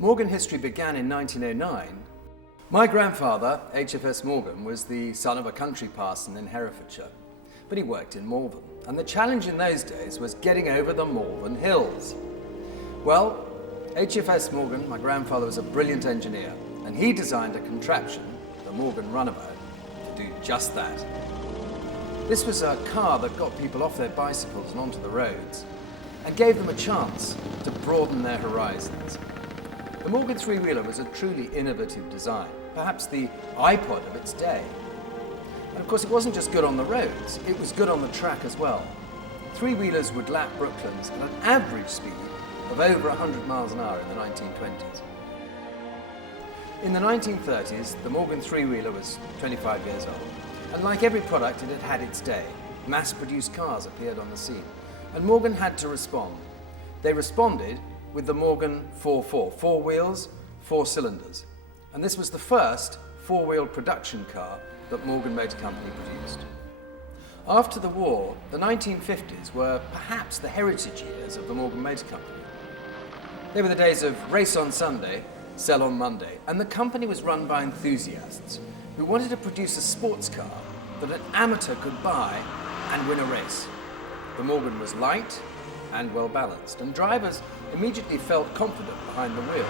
Morgan history began in 1909. My grandfather, HFS Morgan, was the son of a country parson in Herefordshire, but he worked in Malvern, and the challenge in those days was getting over the Malvern hills. Well, HFS Morgan, my grandfather, was a brilliant engineer, and he designed a contraption, the Morgan Runabout, to do just that. This was a car that got people off their bicycles and onto the roads, and gave them a chance to broaden their horizons. The Morgan three-wheeler was a truly innovative design, perhaps the iPod of its day. And of course, it wasn't just good on the roads, it was good on the track as well. Three-wheelers would lap Brooklands at an average speed of over 100 miles an hour in the 1920s. In the 1930s, the Morgan three-wheeler was 25 years old, and like every product, it had had its day. Mass-produced cars appeared on the scene, and Morgan had to respond. They responded with the Morgan 4-4, 4 wheels, 4 cylinders. And this was the first four-wheel production car that Morgan Motor Company produced. After the war, the 1950s were perhaps the heritage years of the Morgan Motor Company. They were the days of race on Sunday, sell on Monday, and the company was run by enthusiasts who wanted to produce a sports car that an amateur could buy and win a race. The Morgan was light and well balanced, and drivers immediately felt confident behind the wheel.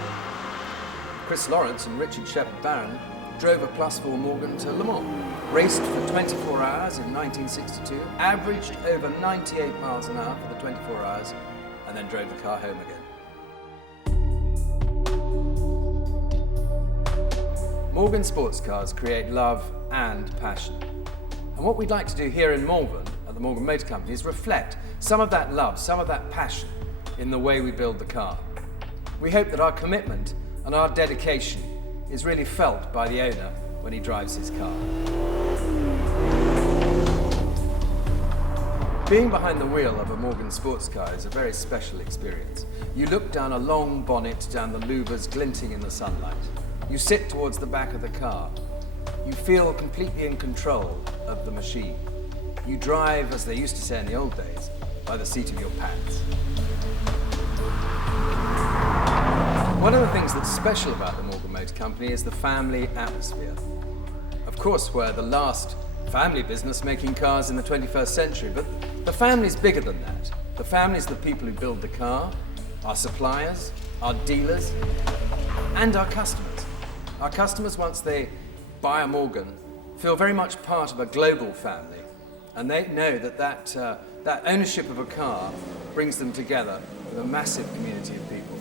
Chris Lawrence and Richard Shepherd-Barron drove a +4 Morgan to Le Mans, raced for 24 hours in 1962, averaged over 98 miles an hour for the 24 hours, and then drove the car home again. Morgan sports cars create love and passion. And what we'd like to do here in Malvern at the Morgan Motor Company is reflect some of that love, some of that passion in the way we build the car. We hope that our commitment and our dedication is really felt by the owner when he drives his car. Being behind the wheel of a Morgan sports car is a very special experience. You look down a long bonnet down the louvers glinting in the sunlight. You sit towards the back of the car. You feel completely in control of the machine. You drive, as they used to say in the old days, by the seat of your pants. One of the things that's special about the Morgan Motor Company is the family atmosphere. Of course, we're the last family business making cars in the 21st century, but the family's bigger than that. The family's the people who build the car, our suppliers, our dealers, and our customers. Our customers, once they buy a Morgan, feel very much part of a global family, and they know that ownership of a car brings them together with a massive community of people.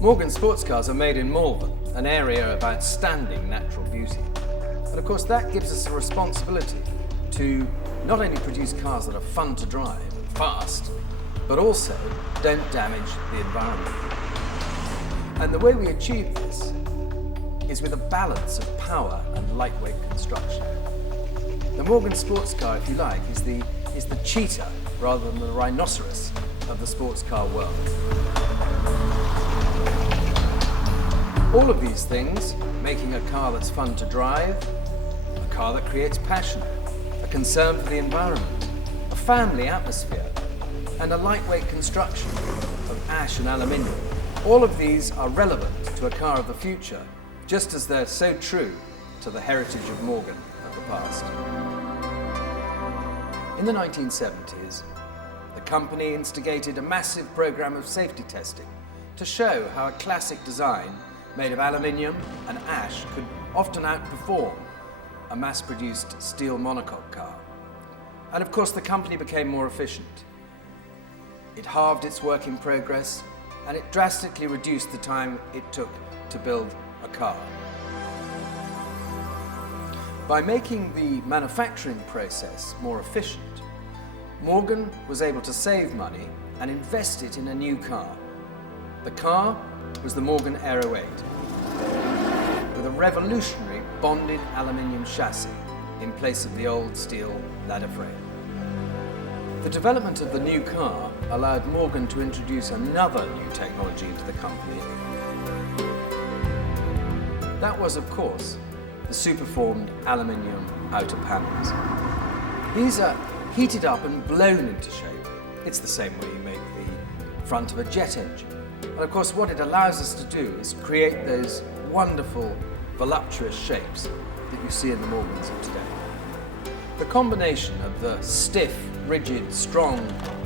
Morgan sports cars are made in Malvern, an area of outstanding natural beauty. And of course that gives us a responsibility to not only produce cars that are fun to drive and fast, but also don't damage the environment. And the way we achieve this is with a balance of power and lightweight construction. The Morgan sports car, if you like, is the cheetah rather than the rhinoceros of the sports car world. All of these things, making a car that's fun to drive, a car that creates passion, a concern for the environment, a family atmosphere, and a lightweight construction of ash and aluminium. All of these are relevant to a car of the future, just as they're so true to the heritage of Morgan of the past. In the 1970s, the company instigated a massive program of safety testing to show how a classic design made of aluminium and ash could often outperform a mass-produced steel monocoque car. And of course, the company became more efficient. It halved its work in progress, and it drastically reduced the time it took to build a car. By making the manufacturing process more efficient, Morgan was able to save money and invest it in a new car. The car was the Morgan Aero 8, with a revolutionary bonded aluminium chassis in place of the old steel ladder frame. The development of the new car allowed Morgan to introduce another new technology into the company. That was, of course, the superformed aluminium outer panels. These are heated up and blown into shape. It's the same way you make the front of a jet engine. And of course, what it allows us to do is create those wonderful, voluptuous shapes that you see in the Morgans of today. The combination of the stiff, rigid, strong,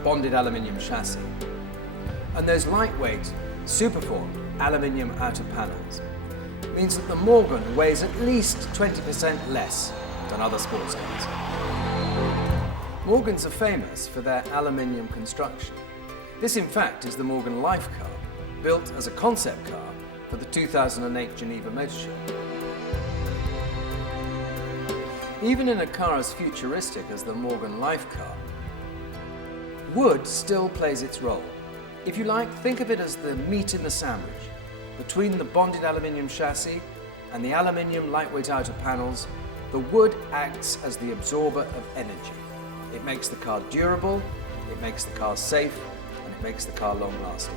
bonded aluminium chassis and those lightweight, superformed aluminium outer panels means that the Morgan weighs at least 20% less than other sports cars. Morgans are famous for their aluminium construction. This, in fact, is the Morgan Life car, built as a concept car for the 2008 Geneva Motor Show. Even in a car as futuristic as the Morgan Life car, wood still plays its role. If you like, think of it as the meat in the sandwich between the bonded aluminium chassis and the aluminium lightweight outer panels. The wood acts as the absorber of energy. It makes the car durable, it makes the car safe, and it makes the car long-lasting.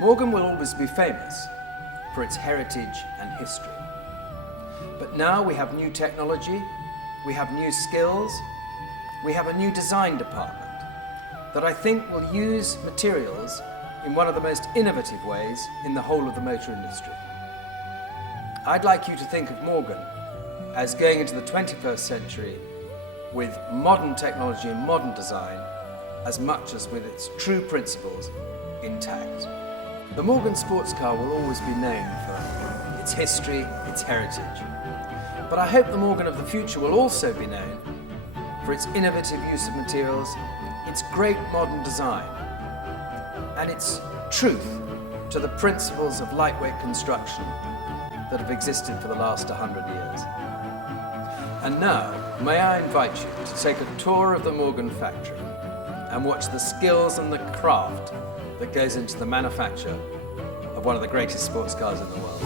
Morgan will always be famous for its heritage and history. But now we have new technology, we have new skills, we have a new design department that I think will use materials in one of the most innovative ways in the whole of the motor industry. I'd like you to think of Morgan as going into the 21st century with modern technology and modern design as much as with its true principles intact. The Morgan sports car will always be known for its history, its heritage. But I hope the Morgan of the future will also be known for its innovative use of materials, its great modern design, and its truth to the principles of lightweight construction that have existed for the last 100 years. And now, may I invite you to take a tour of the Morgan factory and watch the skills and the craft that goes into the manufacture of one of the greatest sports cars in the world.